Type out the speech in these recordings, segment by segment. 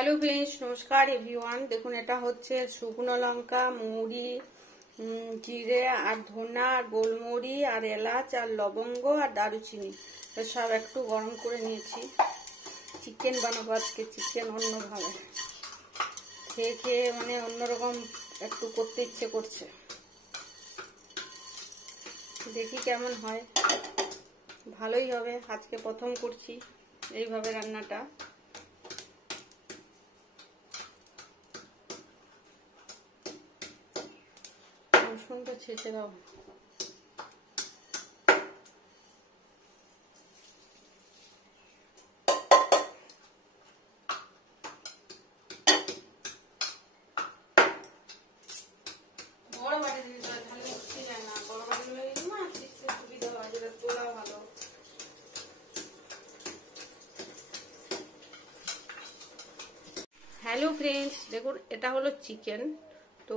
Hello friends, নমস্কার everyone. দেখুন, এটা হচ্ছে শুকনো লঙ্কা, মৌরি, জিরে আর ধনা আর গোলমরি আর এলাচ আর লবঙ্গ আর দারুচিনি সব একটু গরম করে নিয়েছি। চিকেন বানাবো আজকে, চিকেন অন্যভাবে খেয়ে খেয়ে মানে অন্যরকম একটু করতে ইচ্ছে করছে। দেখি কেমন হয়, ভালোই হবে। আজকে প্রথম করছি এইভাবে রান্নাটা। রসুনটা ছেঁচে দাও। বড় বাটি দিতে হয়, তাহলে উঠতে যায় না। বড় বাটি হয়ে গেলে না শিখতে সুবিধা হয়, যেটা তোলা ভালো। হ্যালো ফ্রেন্ডস, দেখুন এটা হলো চিকেন। তো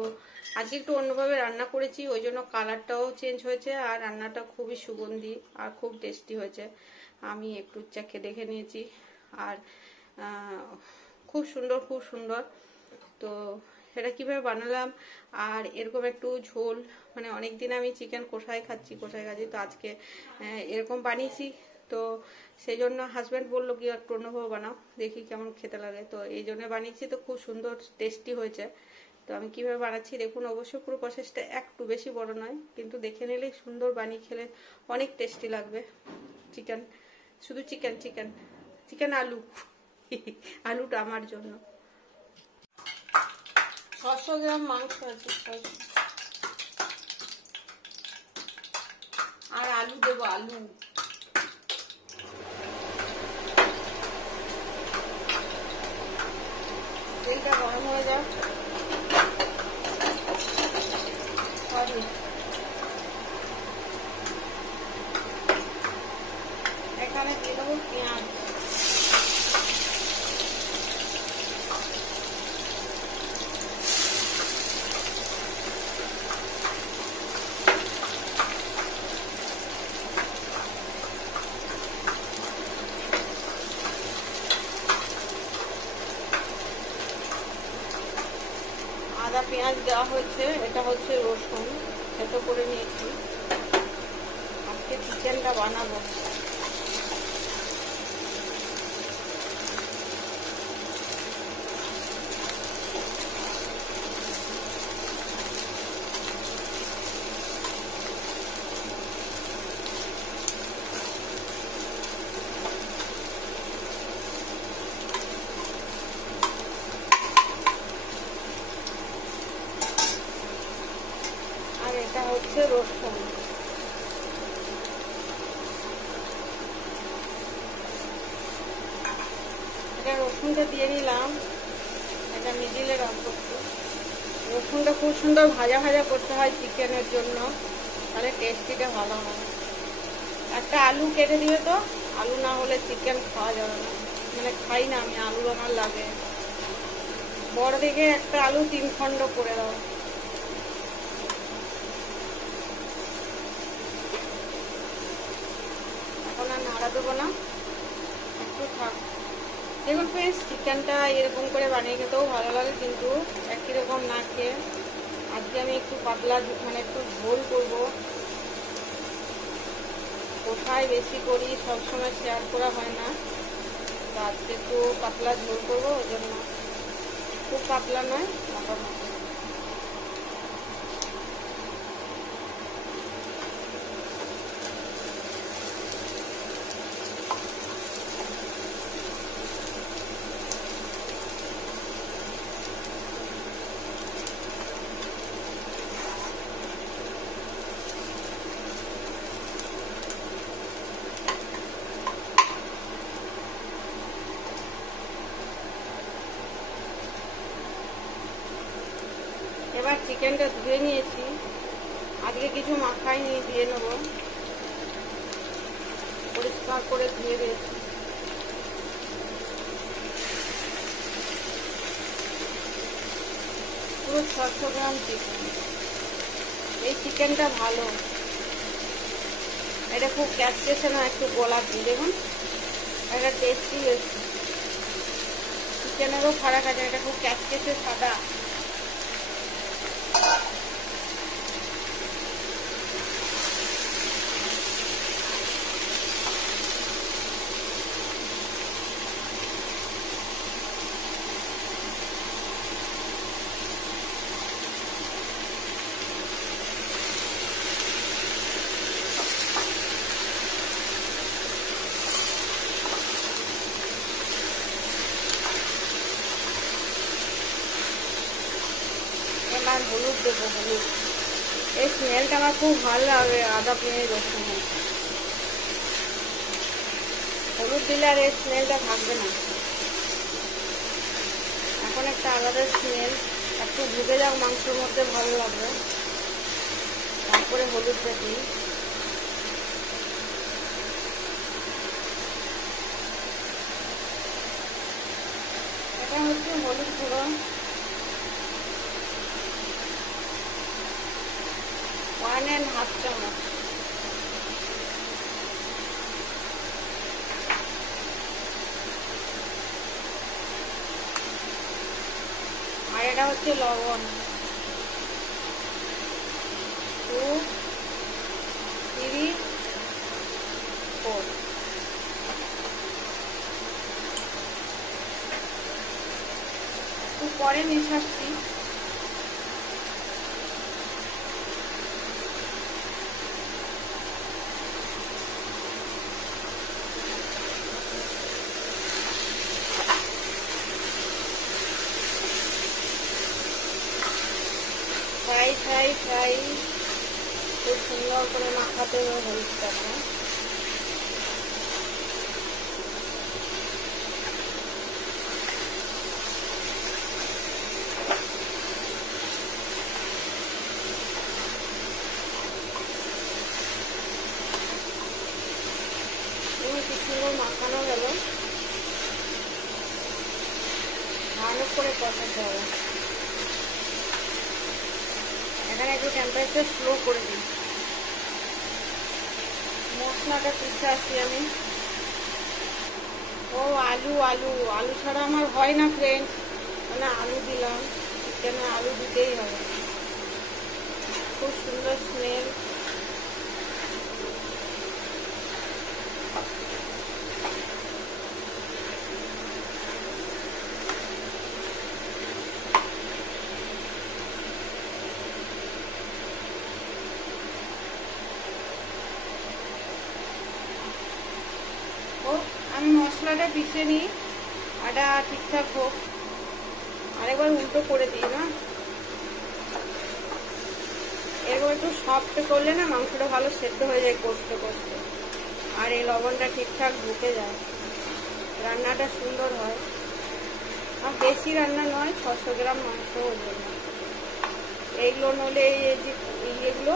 আজকে একটু অন্যভাবে রান্না করেছি, ওই জন্য কালারটাও চেঞ্জ হয়েছে আর রান্নাটা খুবই সুগন্ধি আর খুব টেস্টি হয়েছে। আমি একটু চাকে দেখে নিয়েছি আর খুব সুন্দর, খুব সুন্দর। তো এটা কিভাবে বানালাম আর এরকম একটু ঝোল, মানে অনেকদিন আমি চিকেন কষাই খাচ্ছি, তো আজকে এরকম বানিয়েছি। তো সেই জন্য হাজব্যান্ড বললো কি একটু অন্যভাবে বানাও, দেখি কেমন খেতে লাগে। তো এই জন্য বানিয়েছি, তো খুব সুন্দর টেস্টি হয়েছে। তো আমি কিভাবে বানাচ্ছি দেখুন। অবশ্যই পুরো প্রসেসটা একটু বেশি বড় নয়, কিন্তু দেখে নিলেই সুন্দর, বানিয়ে খেলে অনেক টেস্টি লাগবে। চিকেন, শুধু চিকেন চিকেন চিকেন আলু আলুটা আমার জন্য 600 গ্রাম মাংস আছে, আর আলু দেবো, আলু। তেলটা গরম হয়ে যাক। এখানে দিয়ে দেবো পেঁয়াজ। আদা পেঁয়াজ দেওয়া হয়েছে, এটা হচ্ছে রসুন থেতো করে নিয়েছি। আজকে চিকেনটা বানাবো। আর এটা হচ্ছে রসুন। এটা রসুনটা দিয়ে নিলাম, এটা মিডিলে রাখবো। রসুনটা খুব সুন্দর ভাজা ভাজা করতে হয় চিকেনের জন্য, তাহলে টেস্টিটা ভালো হয়। একটা আলু কেটে দিবে, তো আলু না হলে চিকেন খাওয়া যাবে না। মানে খাই না আমি, আলু আমার লাগে। বড় দেখে একটা আলু 3 খণ্ড করে দাও। এখন আর নাড়া দেবো না, একটু থাক। দেখুন ফ্রেন্ডস, চিকেনটা এরকম করে বানিয়ে খেতেও ভালো লাগে, কিন্তু একই রকম না খেয়ে আজকে আমি একটু পাতলা, মানে একটু ঝোল করবো। কোথায় বেশি করি, সবসময় শেয়ার করা হয় না, তো আজকে একটু পাতলা ঝোল করবো। ওই জন্য খুব পাতলা নয়, মোটামুটি। এবার চিকেনটা ধুয়ে নিয়েছি, আজকে কিছু মাখাই নিয়ে দিয়ে নেবো। পরিষ্কার করে ধুয়ে দিয়েছি। পুরো 600 গ্রাম চিকেন। এই চিকেনটা ভালো, এটা খুব ক্যাচকেছে না, একটু গোলাপি। দেখুন এটা টেস্টি হয়েছে। চিকেনেরও ফারাক আছে, এটা খুব ক্যাচকেচে সাদা। আর হলুদ দেবো, হলুদ। এই স্মেলটা আমার খুব ভালো লাগে আদা পেঁয়াজ রসুন। হলুদ দিলে আর এই স্মেলটা থাকবে না, এখন একটা আলাদা স্মেল। একটু ঢুকে যাক মাংসের মধ্যে, ভালো লাগবে। তারপরে হলুদটা দিই। এটা হচ্ছে হলুদ গুঁড়ো, 1.5 চামচ। আর এটা হচ্ছে লবণ, 2, 3, 4। একটু পরে মিশাচ্ছি। ফ্রাই খুব সুন্দর করে মাখাতে হবে হলুদটাকে। কি সুন্দর মাখানো গেল, ভালো করে কষাতে হবে। এখানে একটু টেম্পারেচার স্লো করে দিই। মশলাটা পিষে আসছি আমি। ও আলু ছাড়া আমার হয় না ফ্রেন্ডস, মানে আলু দিলাম, চিকেনে আলু দিতেই হবে। খুব সুন্দর স্মেল। আমি মশলাটা পিষে নিই, আটা ঠিকঠাক হোক। আরেকবার উল্টো করে দিই না, এরকম একটু সফট করলে না মাংসটা ভালো সেদ্ধ হয়ে যায় কষতে কষতে, আর এই লবণটা ঠিকঠাক ঢুকে যায়, রান্নাটা সুন্দর হয়। আর বেশি রান্না নয়, 600 গ্রাম মাংস ওই জন্য। এইগুলো নইলে এই যে ইয়েগুলো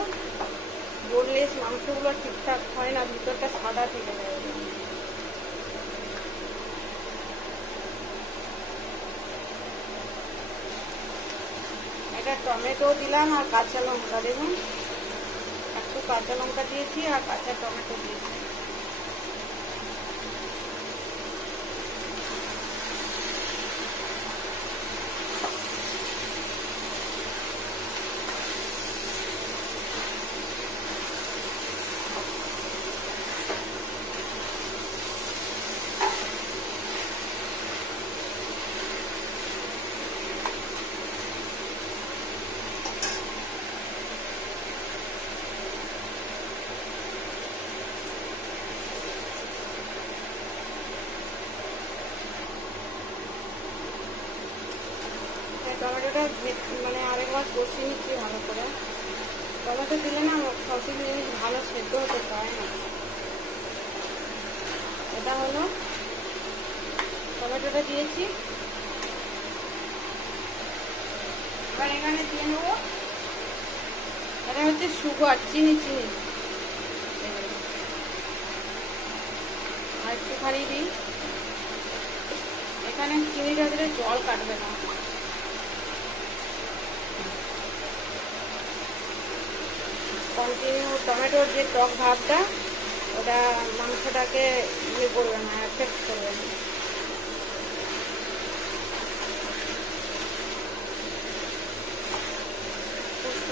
বোনলেস মাংসগুলো ঠিকঠাক হয় না, ভিতরটা সাদা থেকে যায়। এটা টমেটো দিলাম আর কাঁচা লঙ্কা, দেখুন একটু কাঁচা লঙ্কা দিয়েছি আর কাঁচা টমেটো দিয়েছি। টমেটোটা মানে আরেকবার কষিয়ে নিচ্ছি ভালো করে। টমেটো দিলে না সব জিনিস ভালো সেদ্ধ হতে পারে না। এটা হলো টমেটোটা দিয়েছি, এবার এখানে দিয়ে নেবো, এটা হচ্ছে সুগার, চিনি আর একটুখানি দিই। এখানে চিনিটা দিলে জল কাটবে না। কন্টিনিউ টমেটোর যে টক ভাবটা, ওটা মাংসটাকে ইয়ে করবে না, এফেক্ট করবে না।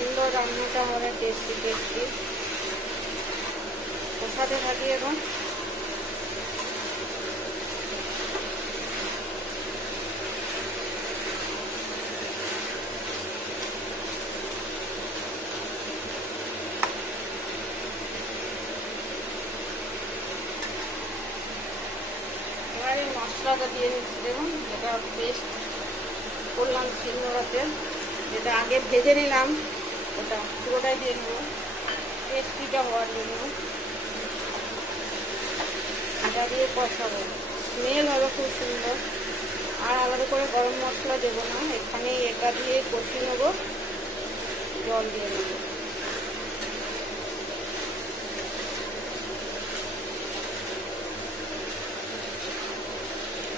সুন্দর রান্নাটা হবে, টেস্টি টেস্টি। কষাতে থাকি এখন। এবার এই মশলাটা দিয়ে নিচ্ছি, দেখুন যেটা পেস্ট করলাম শিলনোড়াতে, যেটা আগে ভেজে নিলাম ওটা পুরোটাই দিয়ে নেব টেস্টিটা হওয়ার জন্য। এটা দিয়ে কষাবো, স্মেল হবে খুব সুন্দর। আর আলাদা করে গরম মশলা দেবো না, এখানে এটা দিয়ে কষিয়ে নেবো, জল দিয়ে নেবো।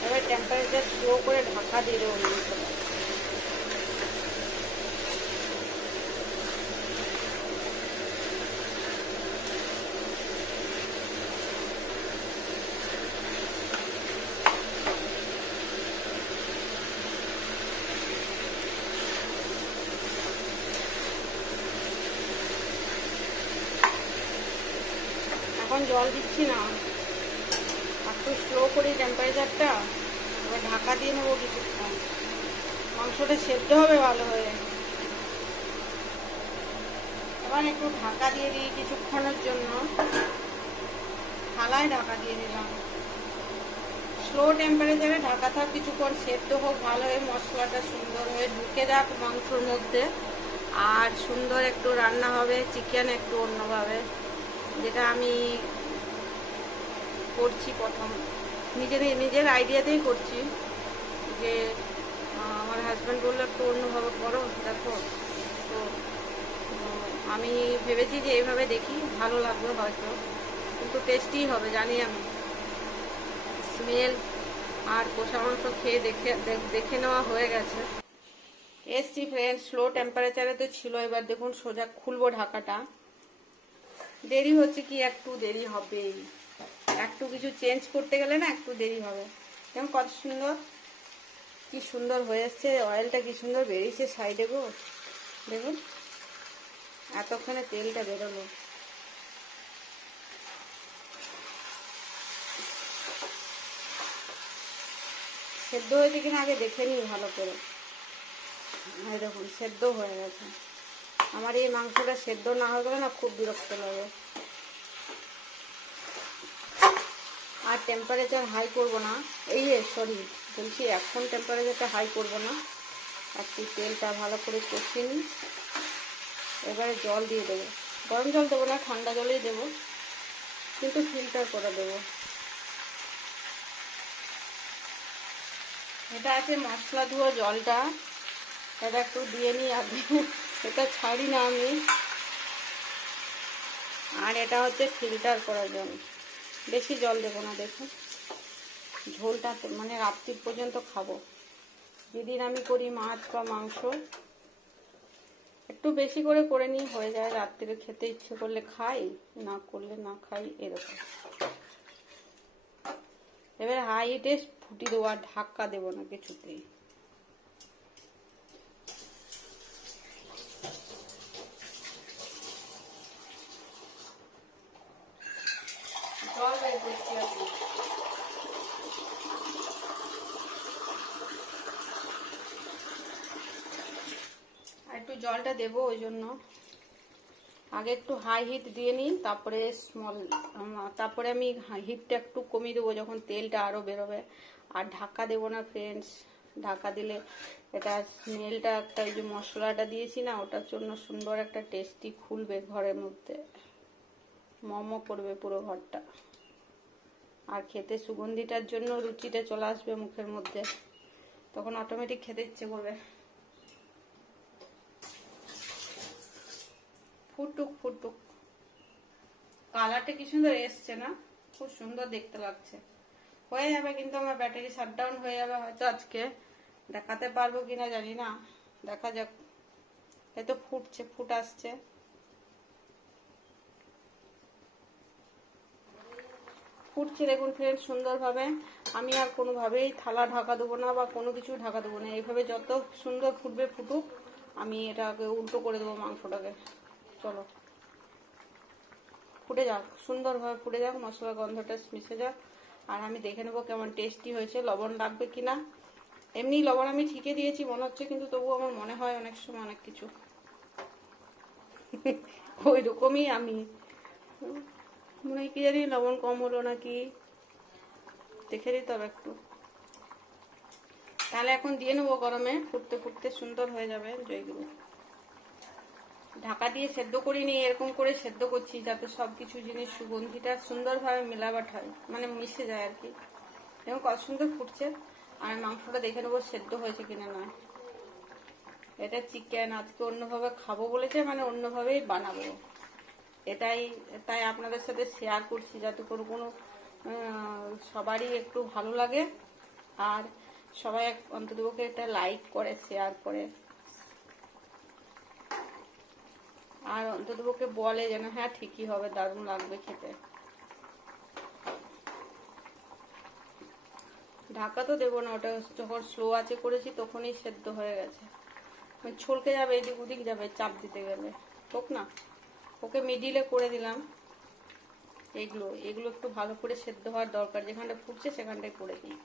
এবার টেম্পারেচার স্লো করে ঢাকা দিয়ে দেবো মাংসটা। এখন জল দিচ্ছি না, একটু স্লো করি টেম্পারেচারটা। এবার ঢাকা দিয়ে নেবো কিছুক্ষণ, মাংসটা সেদ্ধ হবে ভালো হয়ে। এবার একটু ঢাকা দিয়ে দিই কিছুক্ষণের জন্য, থালায় ঢাকা দিয়ে দিলাম। স্লো টেম্পারেচারে ঢাকা থাক কিছুক্ষণ, সেদ্ধ হোক ভালো হয়ে, মশলাটা সুন্দর হয়ে ঢুকে যাক মাংসর মধ্যে, আর সুন্দর একটু রান্না হবে চিকেন একটু অন্যভাবে, যেটা আমি করছি প্রথম নিজের আইডিয়াতেই করছি। যে আমার হাজব্যান্ড বললো একটু অন্যভাবে করো, দেখো। তো আমি ভেবেছি যে এইভাবে দেখি, ভালো লাগবে হয়তো, কিন্তু টেস্টি হবে জানি আমি। স্মেল আর কষা মাংস খেয়ে দেখে নেওয়া হয়ে গেছে। টেস্টি ফ্রেন্ড, স্লো টেম্পারেচারে তো ছিল। এবার দেখুন সোজা খুলবো ঢাকাটা। দেরি হচ্ছে কি, একটু দেরি হবেই, একটু কিছু চেঞ্জ করতে গেলে না একটু দেরি হবে। যেমন কত সুন্দর, কি সুন্দর হয়ে এসছে, অয়েলটা কি সুন্দর বেরিয়েছে সাইডে গো, দেখুন এতক্ষণে তেলটা বেরোলো। সেদ্ধ হয়েছে কিনা আগে দেখে নিই ভালো করে। দেখুন সেদ্ধ হয়ে গেছে। আমার এই মাংসটা সেদ্ধ না হয়ে গেলে না খুব বিরক্ত লাগে। আর টেম্পারেচার হাই করবো না, বলছি এখন টেম্পারেচারটা হাই করবো না, একটু তেলটা ভালো করে কষিয়ে নিই। এবারে জল দিয়ে দেবো, গরম জল দেবো না, ঠান্ডা জলেই দেবো, কিন্তু ফিল্টার করে দেবো। এটা আছে মশলা ধোয়া জলটা, এটা একটু দিয়ে নিই আগে, এটা ছাড়ি না আমি। আর এটা হচ্ছে ফিল্টার করার জল, বেশি জল দেবো না। দেখুন ঝোলটা মানে রাত্রি পর্যন্ত খাবো। যেদিন আমি করি মাছ বা মাংস, একটু বেশি করে নিই, হয়ে যায়। রাত্রে খেতে ইচ্ছে করলে খাই, না করলে না খাই, এরকম। এবার হাই হিটে ফুটি দেবো, আর ঢাকা দেবো না কিছুতেই। জল বের করছি আপনি। আর একটু জলটা দেবো, ওই জন্য আগে একটু হাই হিট দিয়ে নিই, তারপরে আমি হিটটা একটু কমিয়ে দেবো যখন তেলটা আরো বেরোবে। আর ঢাকা দেবো না ফ্রেন্ডস, ঢাকা দিলে এটা স্মেলটা একটা, এই যে মশলাটা দিয়েছি না, ওটার জন্য সুন্দর একটা টেস্টি খুলবে ঘরের মধ্যে, মোমো করবে পুরো ঘরটা। আর খেতে সুগন্ধিটার জন্য রুচিটা চলে আসবে মুখের মধ্যে, তখন অটোমেটিক খেতে ইচ্ছে করবে। ফুটুক ফুটুক, কালারটা কি সুন্দর এসছে না, খুব সুন্দর দেখতে লাগছে। হয়ে যাবে, কিন্তু আমার ব্যাটারি শাটডাউন হয়ে যাবে হয়তো আজকে, দেখাতে পারবো কিনা জানি না, দেখা যাক। এই তো ফুট আসছে। ফুটছে দেখুন ফ্রেন্ড সুন্দরভাবে। আমি আর কোনোভাবেই থালা ঢাকা দেবো না বা কোনো কিছু ঢাকা দেবো না, এইভাবে যত সুন্দর ফুটবে ফুটুক, আমি এটাকে উল্টো করে দেবো মাংসটাকে। চলো ফুটে যাক, সুন্দরভাবে ফুটে যাক, মশলার গন্ধটা মিশে যাক, আর আমি দেখে নেবো কেমন টেস্টি হয়েছে, লবণ লাগবে কিনা। এমনি লবণ আমি ঠিকই দিয়েছি মনে হচ্ছে, কিন্তু তবুও আমার মনে হয় অনেক সময় অনেক কিছু ওই রকমই আমি মনে হয় কি জানি লবণ কম হলো নাকি, দেখে দিতে হবে একটু। তাহলে এখন দিয়ে নেবো গরমে, ফুটতে ফুটতে সুন্দর হয়ে যাবে জয়গুলো। ঢাকা দিয়ে সেদ্ধ করিনি, এরকম করে সেদ্ধ করছি যাতে সবকিছু জিনিস সুগন্ধিটা সুন্দরভাবে মেলাবাট হয়, মানে মিশে যায় আর কি। এবং কত সুন্দর ফুটছে। আর মাংসটা দেখে নেবো সেদ্ধ হয়েছে কিনা নয়। এটা চিকেন আজকে অন্যভাবে খাবো বলেছে, মানে অন্যভাবেই বানাবো, এটাই তাই আপনাদের সাথে শেয়ার করছি, যাতে কোনো সবারই একটু ভালো লাগে, আর সবাই অন্ততপক্ষে একটা লাইক করে, শেয়ার করে, আর অন্ততপক্ষে বলে যেন হ্যাঁ ঠিকই হবে, দারুণ লাগবে খেতে। ঢাকা তো দেবো না, ওটা যখন স্লো আছে করেছি তখনই সেদ্ধ হয়ে গেছে, ছলকে যাবে, এদিক ওদিক যাবে চাপ দিতে গেলে, হোক না। ওকে মিডিলে করে দিলাম। এগুলো একটু ভালো করে সেদ্ধ হওয়ার দরকার, যেখানটা ফুটছে সেখানটাই করে দিই।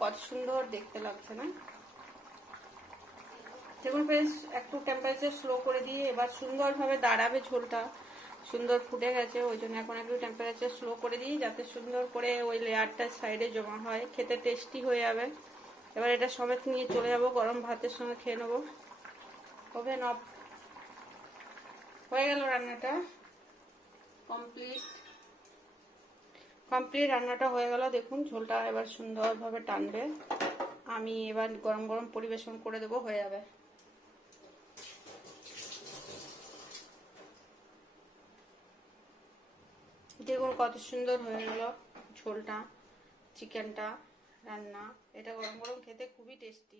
কত সুন্দর দেখতে লাগছে না? দেখুন ফ্রেন্ডস, একটু টেম্পারেচার স্লো করে দিয়ে এবার সুন্দরভাবে দাঁড়াবে, ঝোলটা সুন্দর ফুটে গেছে, ওই জন্য এখন একটু টেম্পারেচার স্লো করে দিই, যাতে সুন্দর করে ওই লেয়ারটা সাইডে জমা হয়, খেতে টেস্টি হয়ে যাবে। এবার এটা সমেত নিয়ে চলে যাবো, গরম ভাতের সঙ্গে খেয়ে নেবো। ওভেন অফ হয়ে গেল, রান্নাটা কমপ্লিট। রান্নাটা হয়ে গেল, দেখুন ঝোলটা এবার সুন্দরভাবে টানবে। আমি এবার গরম গরম পরিবেশন করে দেবো, হয়ে যাবে। দেখুন কত সুন্দর হয়ে গেল ঝোলটা, চিকেনটা রান্না। এটা গরম গরম খেতে খুবই টেস্টি।